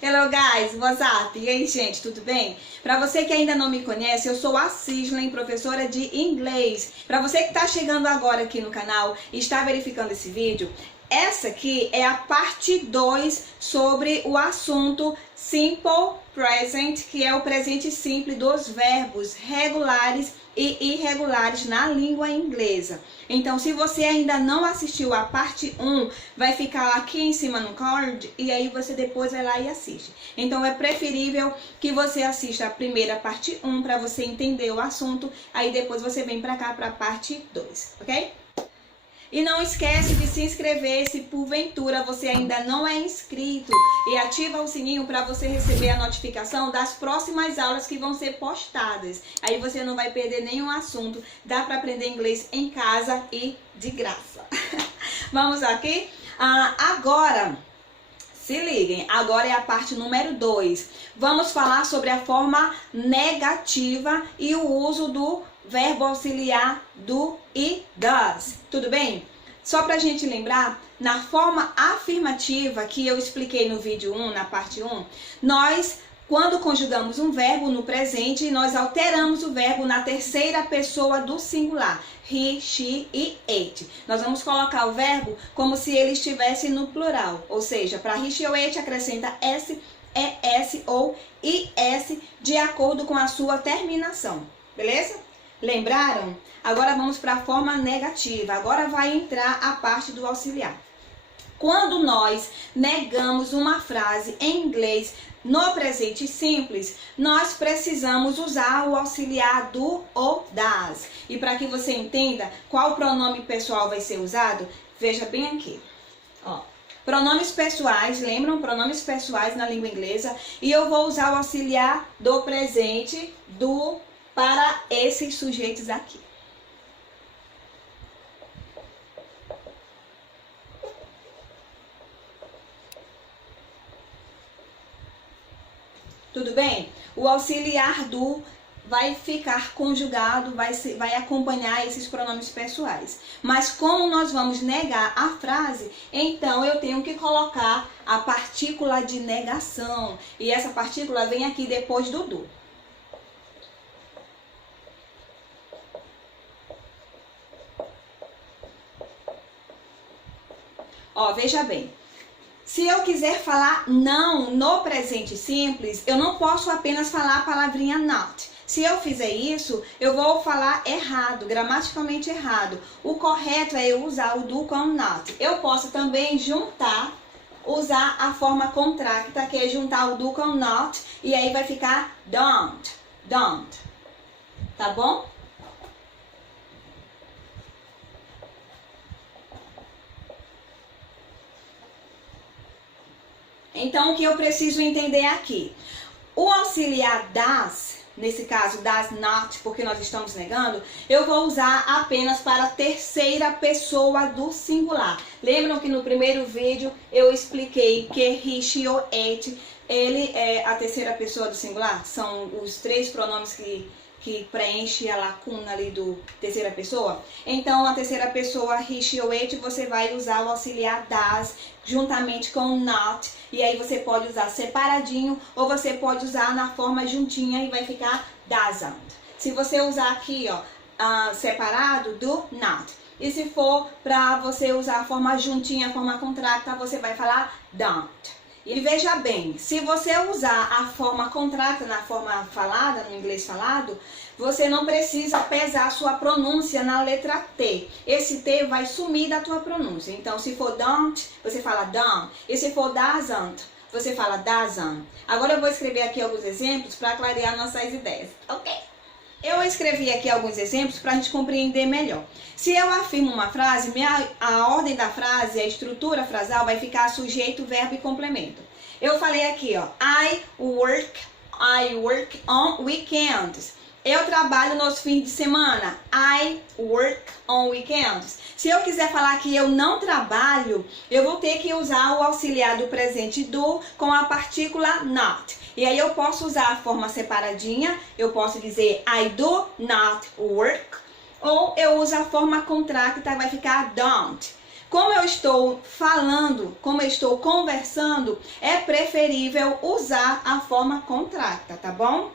Hello guys, what's up? E aí gente, tudo bem? Para você que ainda não me conhece, eu sou a Cislene, professora de inglês. Para você que está chegando agora aqui no canal e está verificando esse vídeo, essa aqui é a parte 2 sobre o assunto Simple Present, que é o presente simples dos verbos regulares e irregulares na língua inglesa. Então, se você ainda não assistiu a parte 1, vai ficar aqui em cima no card e aí você depois vai lá e assiste. Então, é preferível que você assista a primeira parte 1 para você entender o assunto, aí depois você vem para cá para a parte 2, ok? E não esquece de se inscrever se porventura você ainda não é inscrito e ativa o sininho para você receber a notificação das próximas aulas que vão ser postadas. Aí você não vai perder nenhum assunto, dá para aprender inglês em casa e de graça. Vamos aqui? Agora, se liguem, agora é a parte número 2. Vamos falar sobre a forma negativa e o uso do verbo auxiliar do e does, tudo bem? Só pra gente lembrar, na forma afirmativa que eu expliquei no vídeo 1, na parte 1, nós, quando conjugamos um verbo no presente, nós alteramos o verbo na terceira pessoa do singular, he, she e it. Nós vamos colocar o verbo como se ele estivesse no plural, ou seja, para he, she ou it acrescenta s, es ou is de acordo com a sua terminação, beleza? Lembraram? Agora vamos para a forma negativa. Agora vai entrar a parte do auxiliar. Quando nós negamos uma frase em inglês no presente simples, nós precisamos usar o auxiliar do ou das. E para que você entenda qual pronome pessoal vai ser usado, veja bem aqui. Ó. Pronomes pessoais, lembram? Pronomes pessoais na língua inglesa. E eu vou usar o auxiliar do presente do para esses sujeitos aqui. Tudo bem? O auxiliar do vai ficar conjugado, vai acompanhar esses pronomes pessoais. Mas como nós vamos negar a frase, então eu tenho que colocar a partícula de negação. E essa partícula vem aqui depois do do. Ó, veja bem, se eu quiser falar não no presente simples, eu não posso apenas falar a palavrinha not. Se eu fizer isso, eu vou falar errado, gramaticalmente errado. O correto é eu usar o do com not. Eu posso também usar a forma contracta, que é juntar o do com not, e aí vai ficar don't, don't. Tá bom? Então, o que eu preciso entender aqui? O auxiliar das, nesse caso das not, porque nós estamos negando, eu vou usar apenas para a terceira pessoa do singular. Lembram que no primeiro vídeo eu expliquei que he, she ou it, ele é a terceira pessoa do singular? São os três pronomes que preenche a lacuna ali do terceira pessoa. Então, a terceira pessoa, he, she ou it, você vai usar o auxiliar das juntamente com not. E aí você pode usar separadinho ou você pode usar na forma juntinha e vai ficar doesn't. Se você usar aqui, ó, separado, do not. E se for para você usar a forma juntinha, a forma contracta, você vai falar don't. E veja bem, se você usar a forma contracta na forma falada, no inglês falado, você não precisa pesar a sua pronúncia na letra T. Esse T vai sumir da tua pronúncia. Então, se for don't, você fala don't. E se for doesn't, você fala doesn't. Agora eu vou escrever aqui alguns exemplos para clarear nossas ideias. Ok? Eu escrevi aqui alguns exemplos para a gente compreender melhor. Se eu afirmo uma frase, a ordem da frase, a estrutura frasal vai ficar sujeito, verbo e complemento. Eu falei aqui, ó, I work on weekends. Eu trabalho nos fins de semana. I work on weekends. Se eu quiser falar que eu não trabalho, eu vou ter que usar o auxiliar do presente do com a partícula not. E aí eu posso usar a forma separadinha, eu posso dizer I do not work, ou eu uso a forma contracta, vai ficar don't. Como eu estou falando, como eu estou conversando, é preferível usar a forma contracta, tá bom?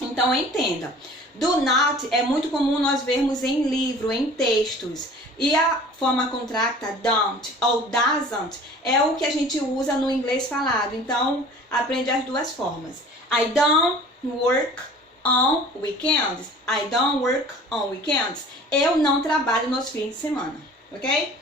Então entenda. Do not é muito comum nós vermos em livro, em textos. E a forma contracta don't ou doesn't é o que a gente usa no inglês falado. Então aprende as duas formas. I don't work on weekends. I don't work on weekends. Eu não trabalho nos fins de semana, ok?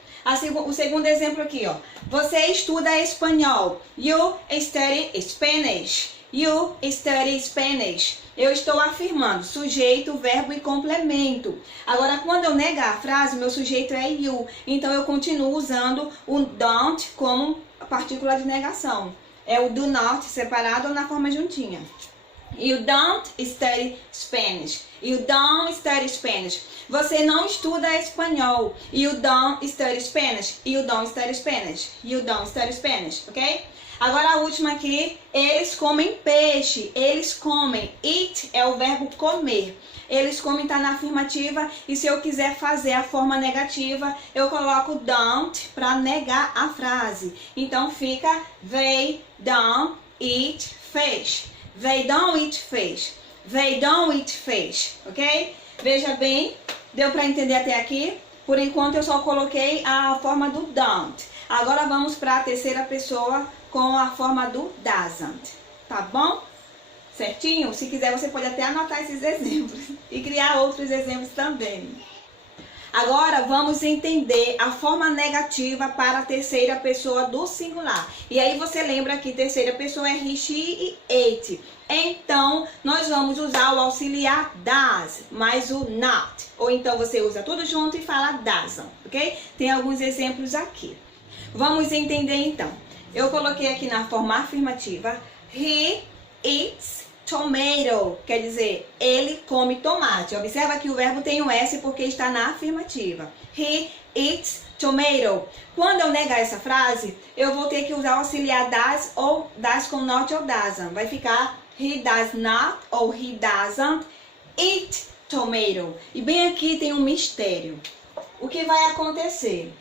O segundo exemplo aqui, ó. Você estuda espanhol. You study Spanish. You study Spanish. Eu estou afirmando sujeito, verbo e complemento. Agora, quando eu negar a frase, meu sujeito é you. Então, eu continuo usando o don't como partícula de negação. É o do not separado ou na forma juntinha. You don't study Spanish. You don't study Spanish. Você não estuda espanhol. You don't study Spanish. You don't study Spanish. You don't study Spanish, ok? Agora a última aqui, eles comem peixe. Eles comem. Eat é o verbo comer. Eles comem está na afirmativa e se eu quiser fazer a forma negativa, eu coloco don't para negar a frase. Então fica they don't eat fish. They don't eat fish. They don't eat fish, ok? Veja bem, deu para entender até aqui? Por enquanto eu só coloquei a forma do don't. Agora vamos para a terceira pessoa com a forma do doesn't, tá bom? Certinho? Se quiser você pode até anotar esses exemplos e criar outros exemplos também. Agora vamos entender a forma negativa para a terceira pessoa do singular. E aí você lembra que terceira pessoa é he, she e it. Então nós vamos usar o auxiliar does mais o not. Ou então você usa tudo junto e fala doesn't, ok? Tem alguns exemplos aqui. Vamos entender então. Eu coloquei aqui na forma afirmativa, he eats tomato, quer dizer, ele come tomate. Observa que o verbo tem um S porque está na afirmativa. He eats tomato. Quando eu negar essa frase, eu vou ter que usar o auxiliar does ou does com not ou doesn't. Vai ficar he does not ou he doesn't eat tomato. E bem aqui tem um mistério. O que vai acontecer?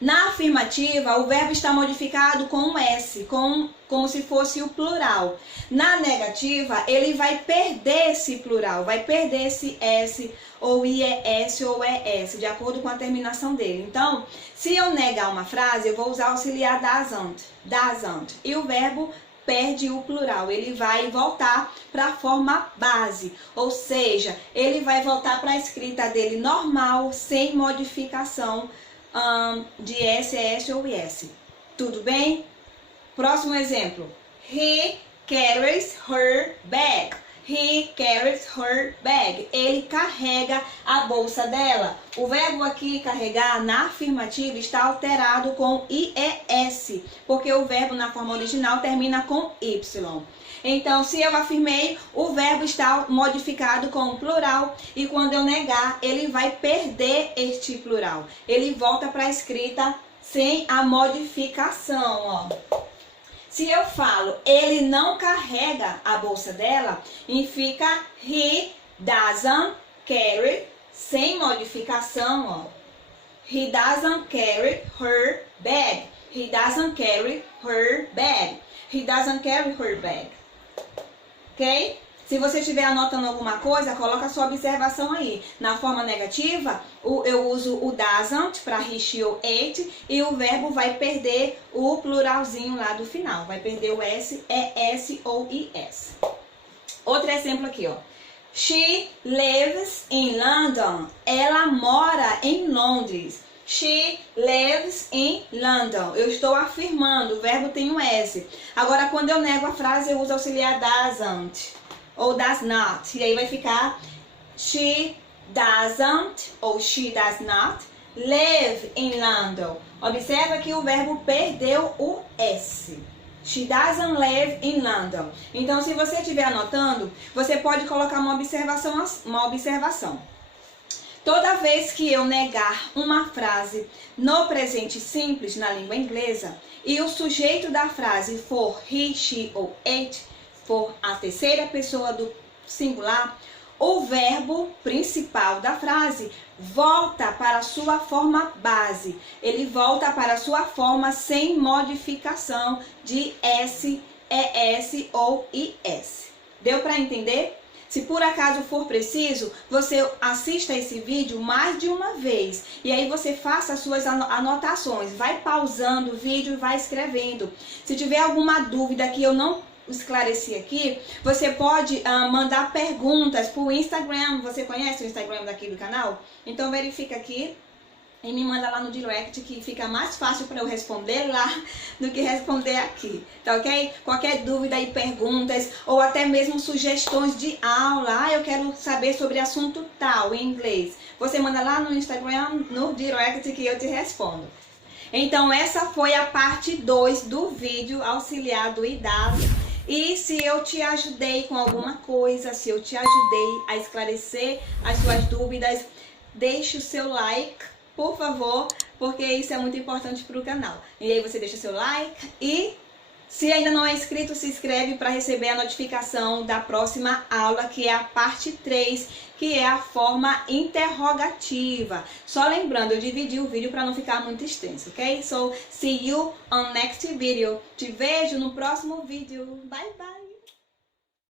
Na afirmativa, o verbo está modificado com um S, como se fosse o plural. Na negativa, ele vai perder esse plural, vai perder esse S, ou IES ou ES, de acordo com a terminação dele. Então, se eu negar uma frase, eu vou usar o auxiliar doesn't, e o verbo perde o plural, ele vai voltar para a forma base, ou seja, ele vai voltar para a escrita dele normal, sem modificação de S, ES ou IS. Tudo bem? Próximo exemplo. He carries her bag. He carries her bag. Ele carrega a bolsa dela. O verbo aqui, carregar, na afirmativa, está alterado com IES, porque o verbo na forma original termina com Y. Então, se eu afirmei, o verbo está modificado com o plural e quando eu negar, ele vai perder este plural. Ele volta para a escrita sem a modificação, ó. Se eu falo, ele não carrega a bolsa dela, e fica he doesn't carry, sem modificação, ó. He doesn't carry her bag. He doesn't carry her bag. He doesn't carry her bag. Ok? Se você estiver anotando alguma coisa, coloca a sua observação aí. Na forma negativa, eu uso o doesn't para he, she ou it e o verbo vai perder o pluralzinho lá do final. Vai perder o S, ES ou IS. Outro exemplo aqui, ó. She lives in London. Ela mora em Londres. She lives in London. Eu estou afirmando, o verbo tem um S. Agora, quando eu nego a frase, eu uso auxiliar doesn't ou does not. E aí vai ficar she doesn't ou she does not live in London. Observa que o verbo perdeu o S. She doesn't live in London. Então, se você estiver anotando, você pode colocar uma observação. Toda vez que eu negar uma frase no presente simples na língua inglesa e o sujeito da frase for he, she ou it, for a terceira pessoa do singular, o verbo principal da frase volta para a sua forma base. Ele volta para a sua forma sem modificação de S, ES ou IS. Deu para entender? Se por acaso for preciso, você assista esse vídeo mais de uma vez. E aí você faça as suas anotações. Vai pausando o vídeo e vai escrevendo. Se tiver alguma dúvida que eu não esclareci aqui, você pode mandar perguntas por Instagram. Você conhece o Instagram daqui do canal? Então verifica aqui e me manda lá no direct, que fica mais fácil para eu responder lá do que responder aqui, tá ok? Qualquer dúvida e perguntas, ou até mesmo sugestões de aula, eu quero saber sobre assunto tal em inglês, você manda lá no Instagram, no direct, que eu te respondo. Então essa foi a parte 2 do vídeo auxiliar do IDAS. E se eu te ajudei com alguma coisa, se eu te ajudei a esclarecer as suas dúvidas, deixe o seu like, por favor, porque isso é muito importante para o canal. E aí você deixa seu like e, se ainda não é inscrito, se inscreve para receber a notificação da próxima aula, que é a parte 3, que é a forma interrogativa. Só lembrando, eu dividi o vídeo para não ficar muito extenso, ok? So, see you on next video. Te vejo no próximo vídeo. Bye, bye!